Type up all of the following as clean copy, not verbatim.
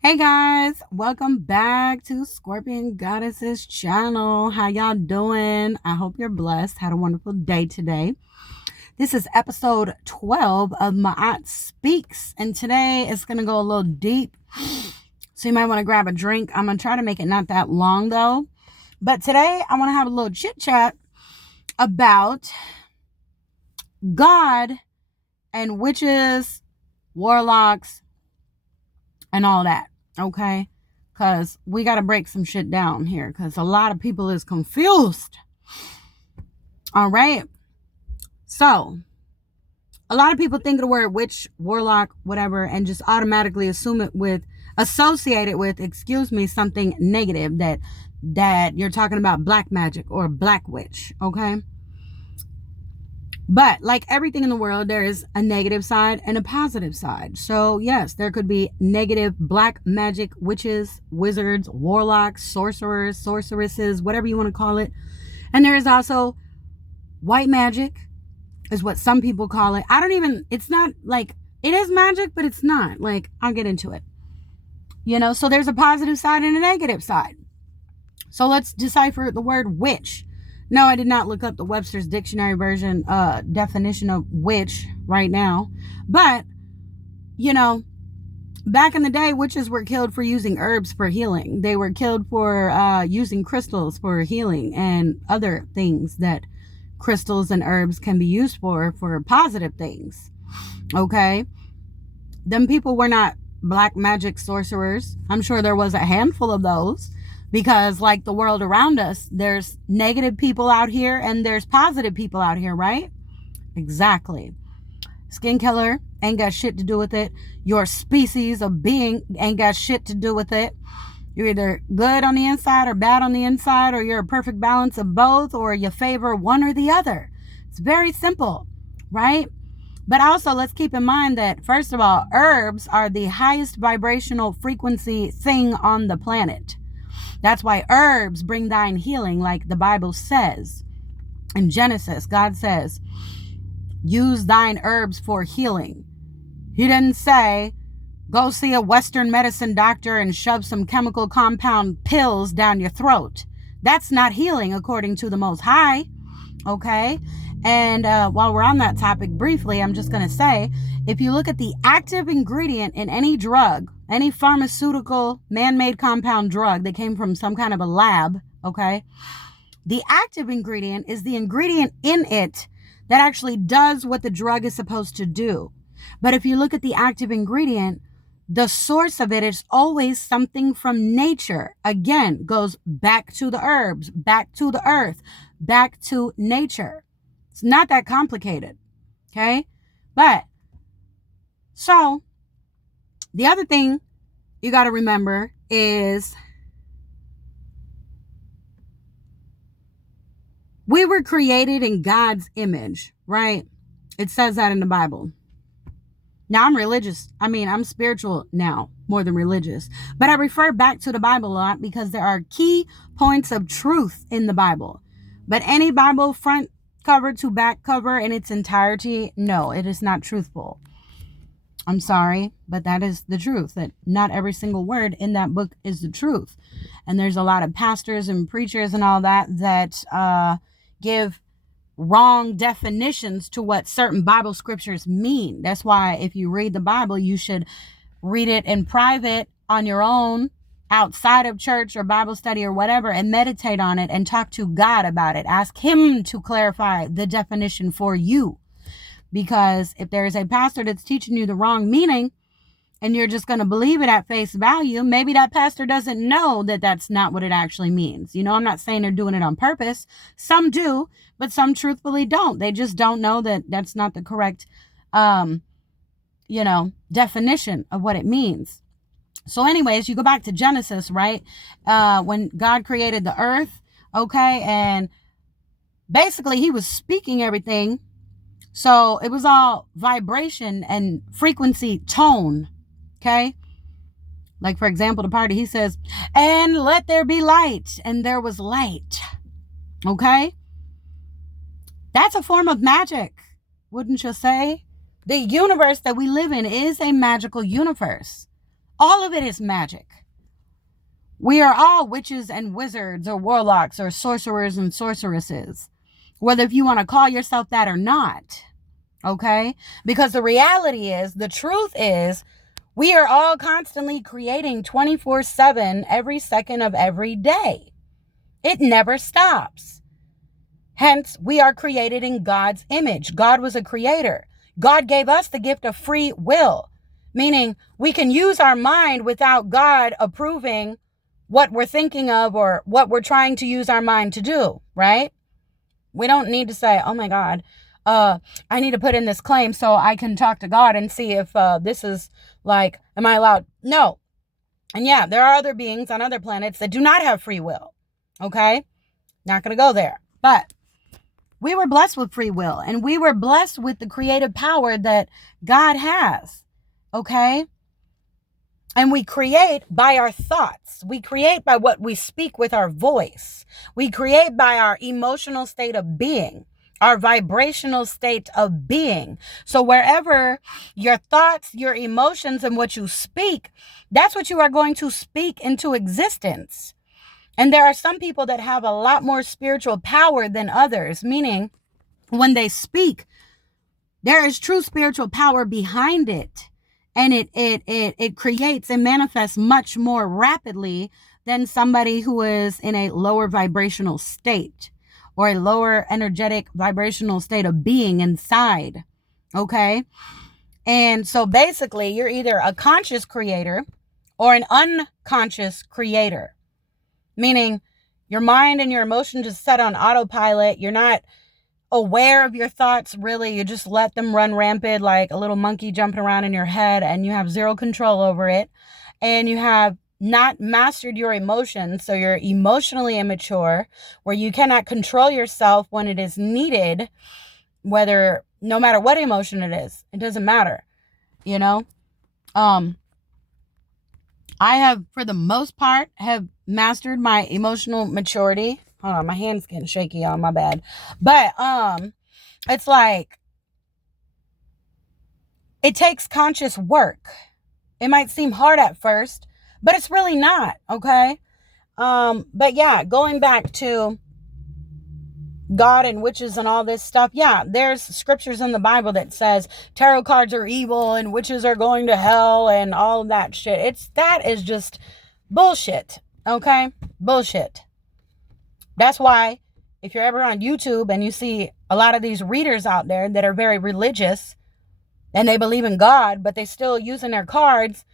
Hey guys, welcome back to Scorpion Goddesses channel. How y'all doing? I hope you're blessed. Had a wonderful day today. This is episode 12 of My Aunt Speaks, and today it's going to go a little deep. So you might want to grab a drink. I'm going to try to make it not that long though. But today I want to have a little chit chat about God and witches, warlocks, and all that. Okay? Because we got to break some shit down here because a lot of people is confused. All right. So, a lot of people think of the word witch, warlock, whatever, and just automatically associate it with, something negative that you're talking about black magic or black witch. Okay. But like everything in the world, there is a negative side and a positive side. So yes, there could be negative black magic witches, wizards, warlocks, sorcerers, sorceresses, whatever you want to call it. And there is also white magic, is what some people call it. It's not like, it is magic, but it's not. Like, I'll get into it. So there's a positive side and a negative side. So let's decipher the word witch. No, I did not look up the Webster's Dictionary version definition of witch right now. But, back in the day, witches were killed for using herbs for healing. They were killed for using crystals for healing and other things that crystals and herbs can be used for positive things. Okay? Them people were not black magic sorcerers. I'm sure there was a handful of those. Because like the world around us, there's negative people out here and there's positive people out here, right? Exactly. Skin color ain't got shit to do with it. Your species of being ain't got shit to do with it. You're either good on the inside or bad on the inside, or you're a perfect balance of both, or you favor one or the other. It's very simple, right? But also let's keep in mind that, first of all, herbs are the highest vibrational frequency thing on the planet. That's why herbs bring thine healing, like the Bible says. In Genesis, God says, use thine herbs for healing. He didn't say, go see a Western medicine doctor and shove some chemical compound pills down your throat. That's not healing according to the Most High. Okay? And while we're on that topic briefly, I'm just going to say, if you look at the active ingredient in any drug, any pharmaceutical man-made compound drug that came from some kind of a lab, okay, the active ingredient is the ingredient in it that actually does what the drug is supposed to do. But if you look at the active ingredient, the source of it is always something from nature. Again, goes back to the herbs, back to the earth, back to nature. It's not that complicated, okay? But, so, the other thing you got to remember is we were created in God's image, right? It says that in the Bible. Now, I'm religious. I'm spiritual now, more than religious. But I refer back to the Bible a lot because there are key points of truth in the Bible. But any Bible front cover to back cover in its entirety, no, it is not truthful. I'm sorry, but that is the truth, that not every single word in that book is the truth. And there's a lot of pastors and preachers and all that give wrong definitions to what certain Bible scriptures mean. That's why if you read the Bible, you should read it in private on your own, outside of church or Bible study or whatever, and meditate on it and talk to God about it. Ask him to clarify the definition for you. Because if there is a pastor that's teaching you the wrong meaning and you're just going to believe it at face value, maybe that pastor doesn't know that that's not what it actually means. I'm not saying they're doing it on purpose. Some do, but some truthfully don't. They just don't know that that's not the correct, definition of what it means. So anyways, you go back to Genesis, right? When God created the earth, okay? And basically he was speaking everything. So it was all vibration and frequency tone, okay? Like, for example, the party, he says, and let there be light. And there was light, okay? That's a form of magic, wouldn't you say? The universe that we live in is a magical universe. All of it is magic. We are all witches and wizards or warlocks or sorcerers and sorceresses, whether if you want to call yourself that or not. Okay? Because the reality is, the truth is, we are all constantly creating 24/7 every second of every day. It never stops. Hence, we are created in God's image. God was a creator. God gave us the gift of free will, meaning we can use our mind without God approving what we're thinking of or what we're trying to use our mind to do, right? We don't need to say, oh my God, I need to put in this claim so I can talk to God and see if this is like, am I allowed? No. And yeah, there are other beings on other planets that do not have free will. Okay? Not going to go there. But we were blessed with free will, and we were blessed with the creative power that God has. Okay? And we create by our thoughts. We create by what we speak with our voice. We create by our emotional state of being, our vibrational state of being. So wherever your thoughts, your emotions, and what you speak, that's what you are going to speak into existence. And there are some people that have a lot more spiritual power than others, meaning when they speak, there is true spiritual power behind it. And it creates and manifests much more rapidly than somebody who is in a lower vibrational state or a lower energetic vibrational state of being inside. Okay? And so basically, you're either a conscious creator or an unconscious creator, meaning your mind and your emotion just set on autopilot. You're not aware of your thoughts, really. You just let them run rampant like a little monkey jumping around in your head, and you have zero control over it. And you have not mastered your emotions, so you're emotionally immature, where you cannot control yourself when it is needed, whether, no matter what emotion it is, it doesn't matter, you know. I have, for the most part, have mastered my emotional maturity. Hold on, my hand's getting shaky, on my bad. But it's like, it takes conscious work. It might seem hard at first, but it's really not, okay? But yeah, going back to God and witches and all this stuff, yeah, there's scriptures in the Bible that says tarot cards are evil and witches are going to hell and all of that shit. That is just bullshit, okay? Bullshit. That's why if you're ever on YouTube and you see a lot of these readers out there that are very religious and they believe in God, but they still using their cards,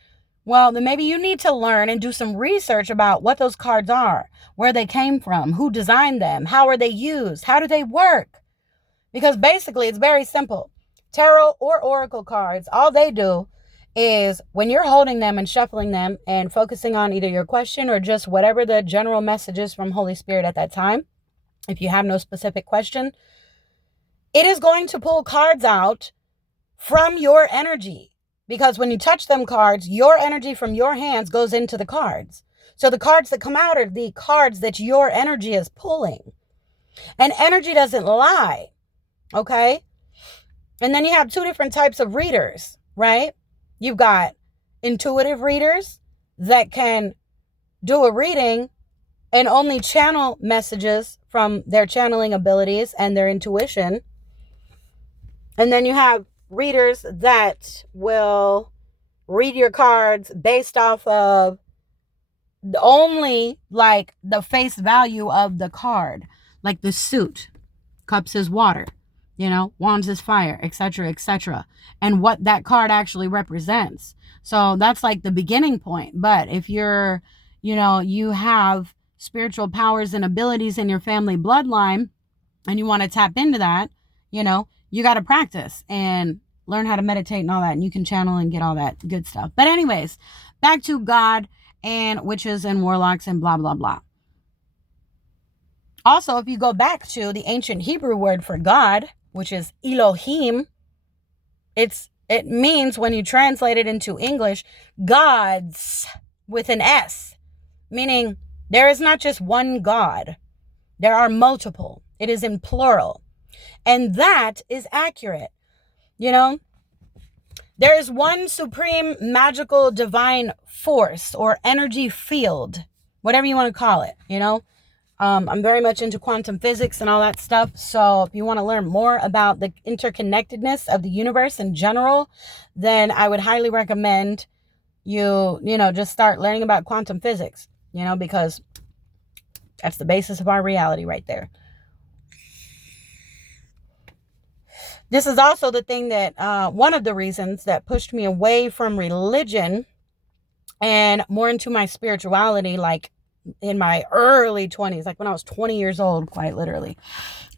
well, then maybe you need to learn and do some research about what those cards are, where they came from, who designed them, how are they used, how do they work? Because basically it's very simple. Tarot or oracle cards, all they do is when you're holding them and shuffling them and focusing on either your question or just whatever the general message is from Holy Spirit at that time, if you have no specific question, it is going to pull cards out from your energy. Because when you touch them cards, your energy from your hands goes into the cards. So the cards that come out are the cards that your energy is pulling. And energy doesn't lie, okay? And then you have two different types of readers, right? You've got intuitive readers that can do a reading and only channel messages from their channeling abilities and their intuition. And then you have readers that will read your cards based off of only like the face value of the card, like the suit, cups is water, wands is fire, etc., etc., and what that card actually represents. So that's like the beginning point. But if you're, you have spiritual powers and abilities in your family bloodline and you want to tap into that, you got to practice and learn how to meditate and all that, and you can channel and get all that good stuff. But anyways, back to God and witches and warlocks and blah, blah, blah. Also, if you go back to the ancient Hebrew word for God, which is Elohim, it means, when you translate it into English, gods with an S, meaning there is not just one God. There are multiple. It is in plural. And that is accurate. There is one supreme magical divine force or energy field, whatever you want to call it, you know? I'm very much into quantum physics and all that stuff. So if you want to learn more about the interconnectedness of the universe in general, then I would highly recommend you just start learning about quantum physics, because that's the basis of our reality right there. This is also the thing that, one of the reasons that pushed me away from religion and more into my spirituality, like in my early 20s, like when I was 20 years old, quite literally.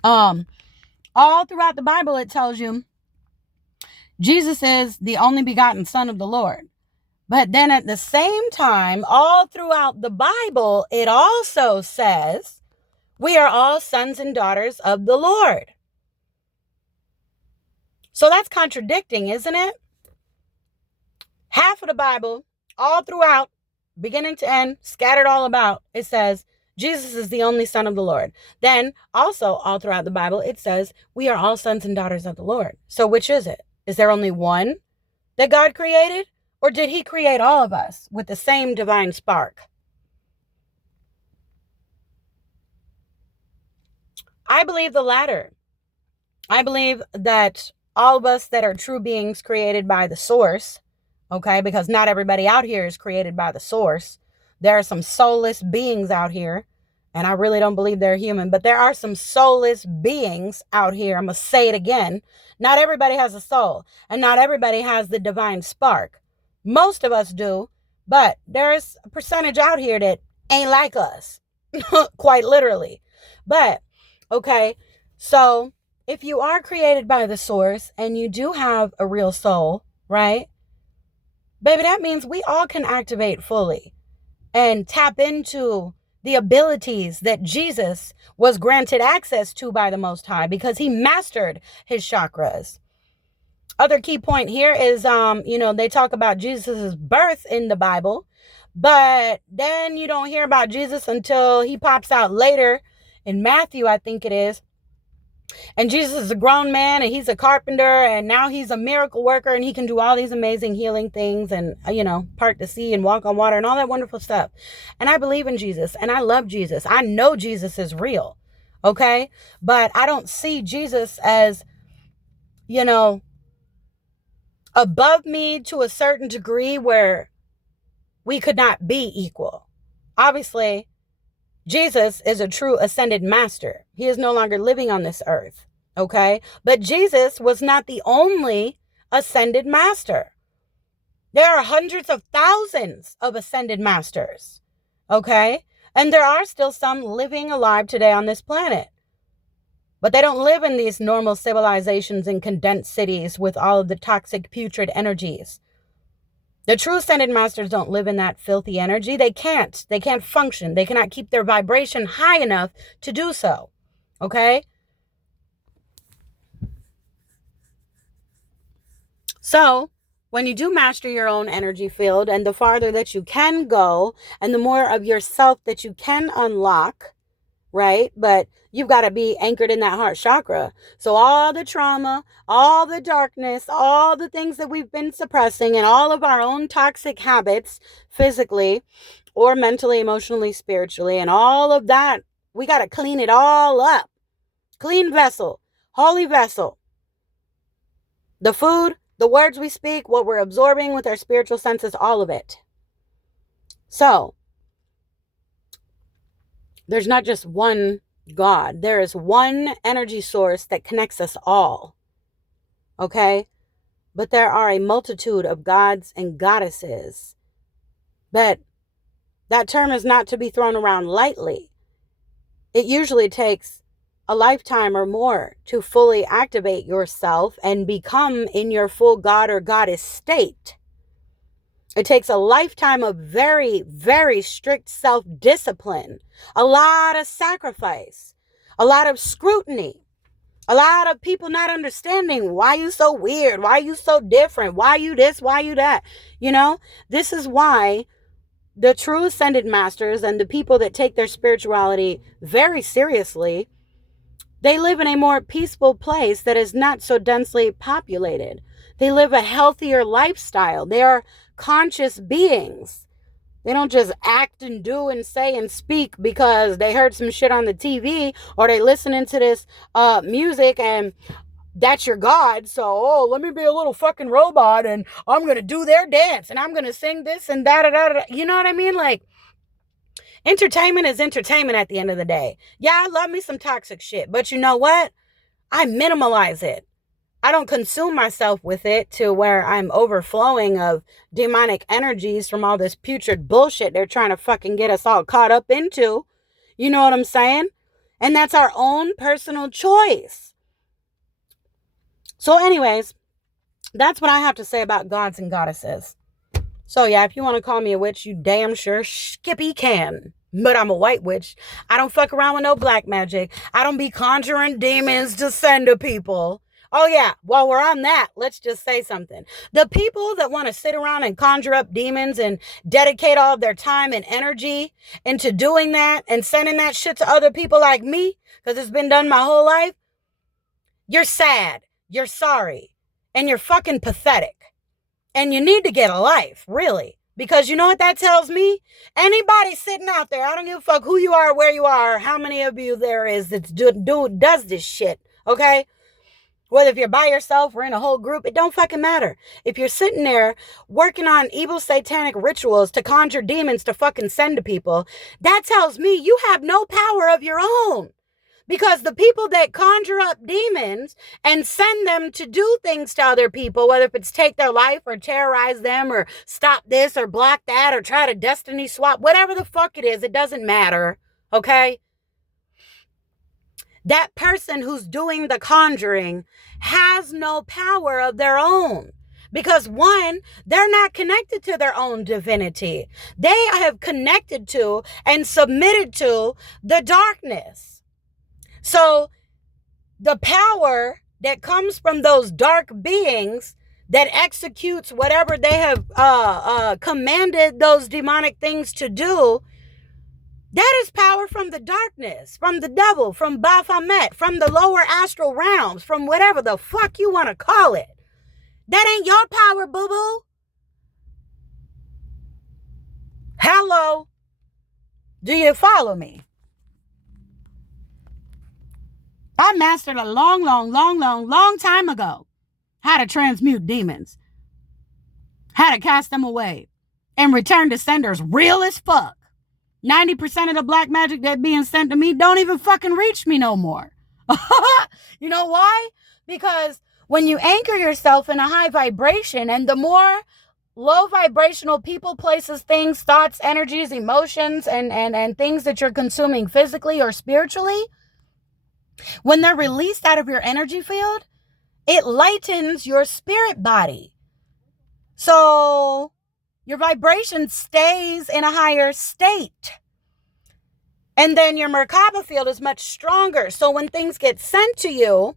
All throughout the Bible, it tells you Jesus is the only begotten Son of the Lord. But then at the same time, all throughout the Bible, it also says we are all sons and daughters of the Lord. So that's contradicting, isn't it? Half of the Bible, all throughout, beginning to end, scattered all about, it says Jesus is the only Son of the Lord. Then also all throughout the Bible, it says we are all sons and daughters of the Lord. So which is it? Is there only one that God created? Or did he create all of us with the same divine spark? I believe the latter. I believe that all of us that are true beings created by the source, okay, because not everybody out here is created by the source. There are some soulless beings out here, and I really don't believe they're human, but there are some soulless beings out here. I'm going to say it again. Not everybody has a soul, and not everybody has the divine spark. Most of us do, but there's a percentage out here that ain't like us, quite literally. But, okay, so if you are created by the source and you do have a real soul, right? Baby, that means we all can activate fully and tap into the abilities that Jesus was granted access to by the Most High because he mastered his chakras. Other key point here is, they talk about Jesus' birth in the Bible, but then you don't hear about Jesus until he pops out later in Matthew, I think it is. And Jesus is a grown man and he's a carpenter and now he's a miracle worker and he can do all these amazing healing things and, part the sea and walk on water and all that wonderful stuff. And I believe in Jesus and I love Jesus. I know Jesus is real. Okay. But I don't see Jesus as, above me to a certain degree where we could not be equal. Obviously, Jesus is a true ascended master. He is no longer living on this earth, okay? But Jesus was not the only ascended master. There are hundreds of thousands of ascended masters, okay? And there are still some living alive today on this planet. But they don't live in these normal civilizations in condensed cities with all of the toxic, putrid energies. The true ascended masters don't live in that filthy energy. They can't. They can't function. They cannot keep their vibration high enough to do so. Okay? So, when you do master your own energy field and the farther that you can go and the more of yourself that you can unlock, right? But you've got to be anchored in that heart chakra. So all the trauma, all the darkness, all the things that we've been suppressing and all of our own toxic habits physically or mentally, emotionally, spiritually, and all of that, we got to clean it all up. Clean vessel, holy vessel. The food, the words we speak, what we're absorbing with our spiritual senses, all of it. So, there's not just one God. There is one energy source that connects us all. Okay? But there are a multitude of gods and goddesses. But that term is not to be thrown around lightly. It usually takes a lifetime or more to fully activate yourself and become in your full God or goddess state. It takes a lifetime of very, very strict self-discipline, a lot of sacrifice, a lot of scrutiny, a lot of people not understanding why you so weird, why you so different, why you this, why you that. This is why the true ascended masters and the people that take their spirituality very seriously, they live in a more peaceful place that is not so densely populated. They live a healthier lifestyle. They are conscious beings. They don't just act and do and say and speak because they heard some shit on the TV or they listening to this music and that's your God. So, oh, let me be a little fucking robot and I'm going to do their dance and I'm going to sing this and that. You know what I mean? Like, entertainment is entertainment at the end of the day. Yeah, I love me some toxic shit, but you know what? I minimalize it. I don't consume myself with it to where I'm overflowing of demonic energies from all this putrid bullshit they're trying to fucking get us all caught up into. You know what I'm saying? And that's our own personal choice. So anyways, that's what I have to say about gods and goddesses. So yeah, if you want to call me a witch, you damn sure skippy can. But I'm a white witch. I don't fuck around with no black magic. I don't be conjuring demons to send to people. Oh yeah, while we're on that, let's just say something. The people that want to sit around and conjure up demons and dedicate all of their time and energy into doing that and sending that shit to other people like me, because it's been done my whole life, you're sad, you're sorry, and you're fucking pathetic. And you need to get a life, really. Because you know what that tells me? Anybody sitting out there, I don't give a fuck who you are, where you are, how many of you there is that does this shit, okay? Whether if you're by yourself or in a whole group, it don't fucking matter. If you're sitting there working on evil satanic rituals to conjure demons to fucking send to people, that tells me you have no power of your own. Because the people that conjure up demons and send them to do things to other people, whether if it's take their life or terrorize them or stop this or block that or try to destiny swap, whatever the fuck it is, it doesn't matter, okay? That person who's doing the conjuring has no power of their own. Because one, they're not connected to their own divinity. They have connected to and submitted to the darkness. So the power that comes from those dark beings that executes whatever they have commanded those demonic things to do, that is power from the darkness, from the devil, from Baphomet, from the lower astral realms, from whatever the fuck you want to call it. That ain't your power, boo-boo. Hello? Do you follow me? I mastered a long time ago how to transmute demons, how to cast them away, and return to senders real as fuck. 90% of the black magic that being sent to me don't even fucking reach me no more. You know why? Because when you anchor yourself in a high vibration, and the more low vibrational people, places, things, thoughts, energies, emotions, and things that you're consuming physically or spiritually, when they're released out of your energy field, it lightens your spirit body. So your vibration stays in a higher state. And then your Merkaba field is much stronger. So when things get sent to you,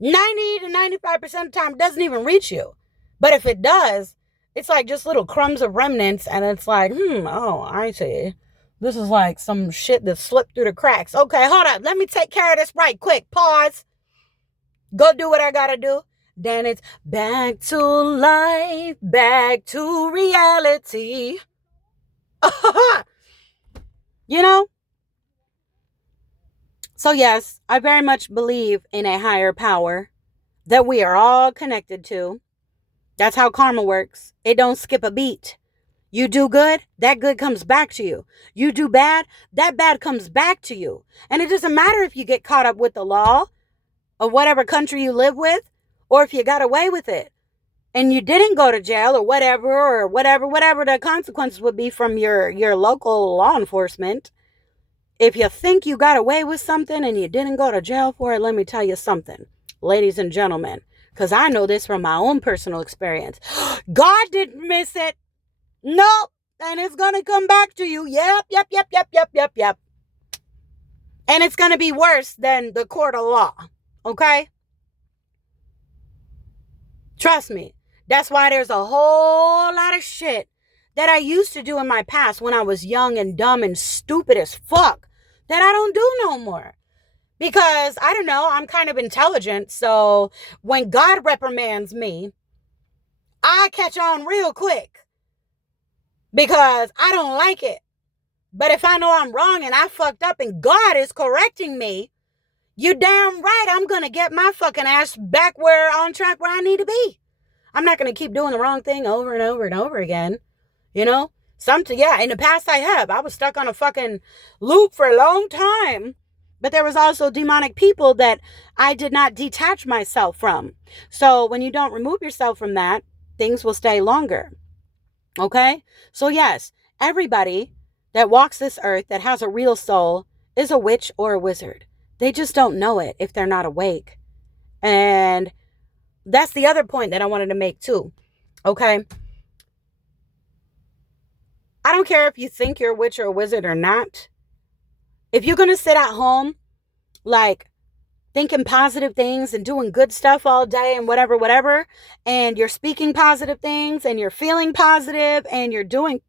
90 to 95% of the time, it doesn't even reach you. But if it does, it's like just little crumbs of remnants. And it's like, oh, I see. This is like some shit that slipped through the cracks. Okay, hold up. Let me take care of this right quick. Pause. Go do what I gotta do. Then it's back to life, back to reality. You know? So yes, I very much believe in a higher power that we are all connected to. That's how karma works. It don't skip a beat. You do good, that good comes back to you. You do bad, that bad comes back to you. And it doesn't matter if you get caught up with the law of whatever country you live with, or if you got away with it and you didn't go to jail or whatever the consequences would be from your local law enforcement. If you think you got away with something and you didn't go to jail for it, let me tell you something, ladies and gentlemen, because I know this from my own personal experience. God didn't miss it. Nope. And it's going to come back to you. Yep. And it's going to be worse than the court of law. Okay? Trust me. That's why there's a whole lot of shit that I used to do in my past when I was young and dumb and stupid as fuck that I don't do no more. Because, I don't know, I'm kind of intelligent. So when God reprimands me, I catch on real quick because I don't like it. But if I know I'm wrong and I fucked up and God is correcting me, you damn right I'm going to get my fucking ass back on track where I need to be. I'm not going to keep doing the wrong thing over and over and over again. You know? Yeah, in the past I have. I was stuck on a fucking loop for a long time. But there was also demonic people that I did not detach myself from. So when you don't remove yourself from that, things will stay longer. Okay? So yes, everybody that walks this earth that has a real soul is a witch or a wizard. They just don't know it if they're not awake. And that's the other point that I wanted to make too. Okay? I don't care if you think you're a witch or a wizard or not. If you're going to sit at home, like, thinking positive things and doing good stuff all day and whatever, and you're speaking positive things and you're feeling positive and you're doing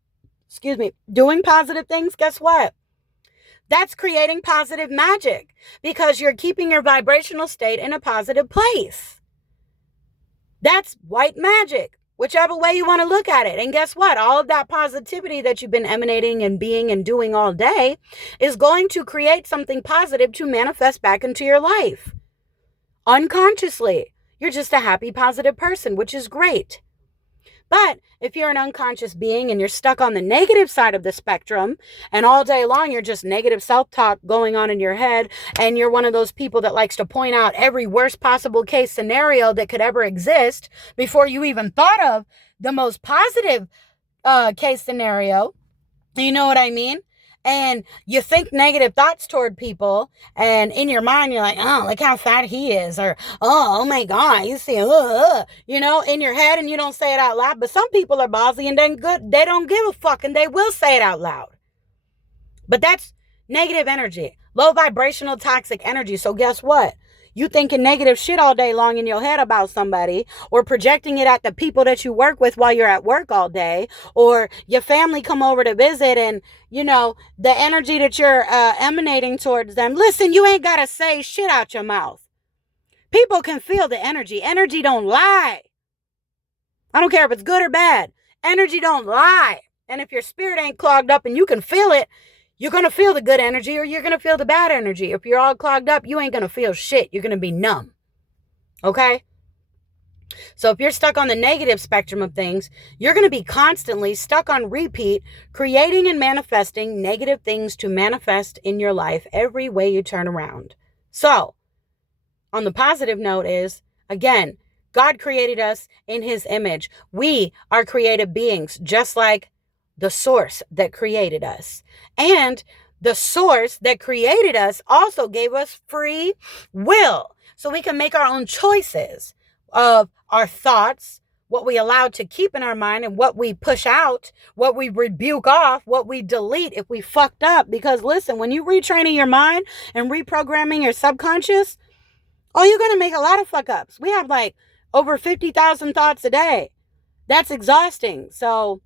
positive things, guess what? That's creating positive magic because you're keeping your vibrational state in a positive place. That's white magic, whichever way you want to look at it. And guess what? All of that positivity that you've been emanating and being and doing all day is going to create something positive to manifest back into your life. Unconsciously, you're just a happy, positive person, which is great. But if you're an unconscious being and you're stuck on the negative side of the spectrum and all day long you're just negative self-talk going on in your head, and you're one of those people that likes to point out every worst possible case scenario that could ever exist before you even thought of the most positive case scenario, you know what I mean? And you think negative thoughts toward people, and in your mind you're like, oh, look how fat he is, or oh my god, you see, you know, in your head, and you don't say it out loud. But some people are ballsy and then good, they don't give a fuck and they will say it out loud. But that's negative energy, low vibrational toxic energy. So guess what? You thinking negative shit all day long in your head about somebody, or projecting it at the people that you work with while you're at work all day, or your family come over to visit, and you know the energy that you're emanating towards them. Listen, you ain't gotta say shit out your mouth. People can feel the energy. Energy don't lie. I don't care if it's good or bad. Energy don't lie. And if your spirit ain't clogged up and you can feel it, you're going to feel the good energy or you're going to feel the bad energy. If you're all clogged up, you ain't going to feel shit. You're going to be numb. Okay? So if you're stuck on the negative spectrum of things, you're going to be constantly stuck on repeat, creating and manifesting negative things to manifest in your life every way you turn around. So, on the positive note is, again, God created us in his image. We are creative beings, just like the source that created us. And the source that created us also gave us free will. So we can make our own choices of our thoughts, what we allow to keep in our mind, and what we push out, what we rebuke off, what we delete if we fucked up. Because listen, when you retraining your mind and reprogramming your subconscious, oh, you're going to make a lot of fuck ups. We have like over 50,000 thoughts a day. That's exhausting. So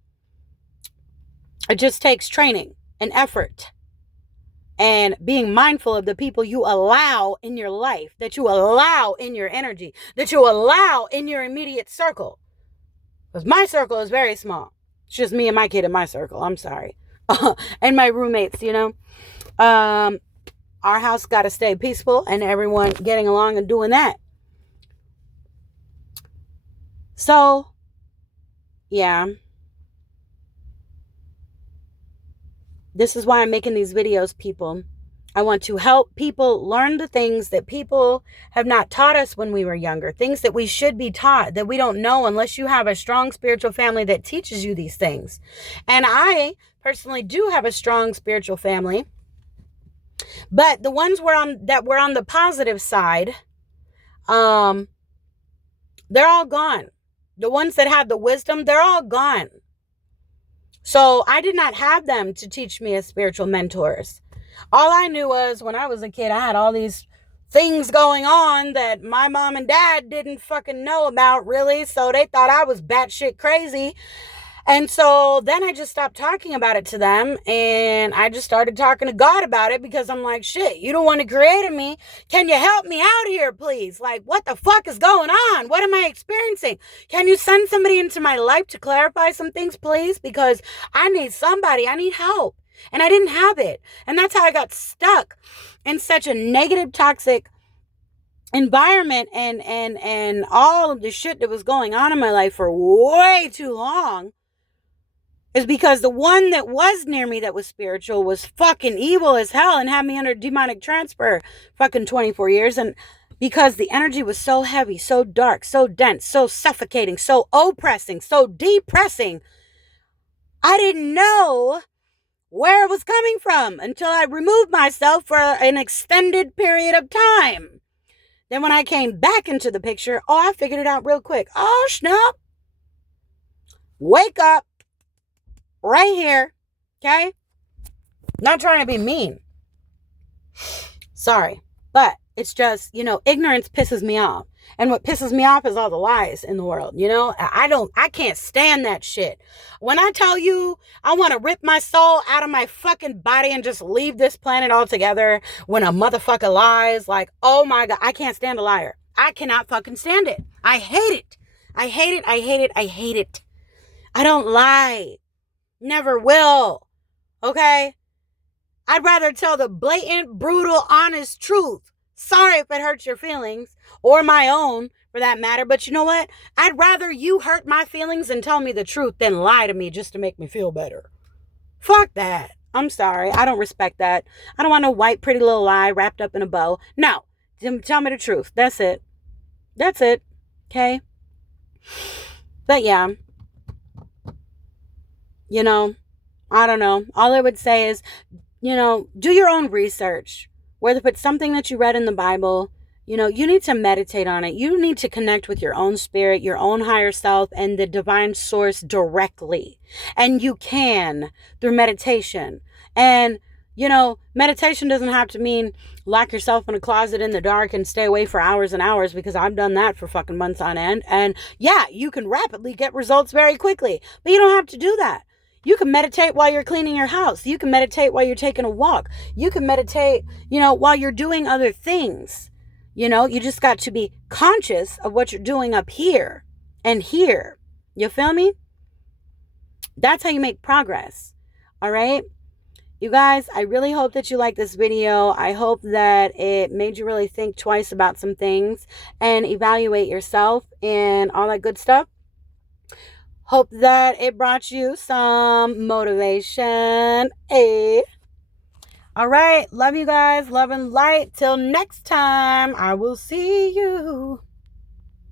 it just takes training and effort and being mindful of the people you allow in your life, that you allow in your energy, that you allow in your immediate circle. Because my circle is very small. It's just me and my kid in my circle. I'm sorry. And my roommates, you know. Our house got to stay peaceful and everyone getting along and doing that. So, yeah. This is why I'm making these videos, people. I want to help people learn the things that people have not taught us when we were younger. Things that we should be taught, that we don't know unless you have a strong spiritual family that teaches you these things. And I personally do have a strong spiritual family. But the ones that were on the positive side, they're all gone. The ones that had the wisdom, they're all gone. So I did not have them to teach me as spiritual mentors. All I knew was when I was a kid, I had all these things going on that my mom and dad didn't fucking know about, really. So they thought I was batshit crazy. And so then I just stopped talking about it to them, and I just started talking to God about it, because I'm like, shit, you don't want to create me. Can you help me out here, please? Like, what the fuck is going on? What am I experiencing? Can you send somebody into my life to clarify some things, please? Because I need somebody. I need help. And I didn't have it. And that's how I got stuck in such a negative, toxic environment, and all of the shit that was going on in my life for way too long, is because the one that was near me that was spiritual was fucking evil as hell and had me under demonic transfer fucking 24 years. And because the energy was so heavy, so dark, so dense, so suffocating, so oppressing, so depressing, I didn't know where it was coming from until I removed myself for an extended period of time. Then when I came back into the picture, I figured it out real quick. Oh, snap. Wake up. Right here. Okay? Not trying to be mean. Sorry. But it's just, ignorance pisses me off. And what pisses me off is all the lies in the world. I can't stand that shit. When I tell you I want to rip my soul out of my fucking body and just leave this planet altogether, when a motherfucker lies, like, oh my God, I can't stand a liar. I cannot fucking stand it. I hate it. I hate it. I hate it. I hate it. I don't lie. Never will. Okay? I'd rather tell the blatant, brutal, honest truth. Sorry if it hurts your feelings, or my own for that matter, but you know what? I'd rather you hurt my feelings and tell me the truth than lie to me just to make me feel better. Fuck that. I'm sorry. I don't respect that. I don't want no white, pretty little lie wrapped up in a bow. No. Tell me the truth. That's it. That's it. Okay? But yeah. I don't know. All I would say is, do your own research. Whether if it's something that you read in the Bible, you need to meditate on it. You need to connect with your own spirit, your own higher self, and the divine source directly. And you can through meditation. And, meditation doesn't have to mean lock yourself in a closet in the dark and stay away for hours and hours, because I've done that for fucking months on end. And yeah, you can rapidly get results very quickly, but you don't have to do that. You can meditate while you're cleaning your house. You can meditate while you're taking a walk. You can meditate, while you're doing other things. You just got to be conscious of what you're doing up here and here. You feel me? That's how you make progress. All right? You guys, I really hope that you like this video. I hope that it made you really think twice about some things and evaluate yourself and all that good stuff. Hope that it brought you some motivation. All right. Love you guys. Love and light. Till next time, I will see you.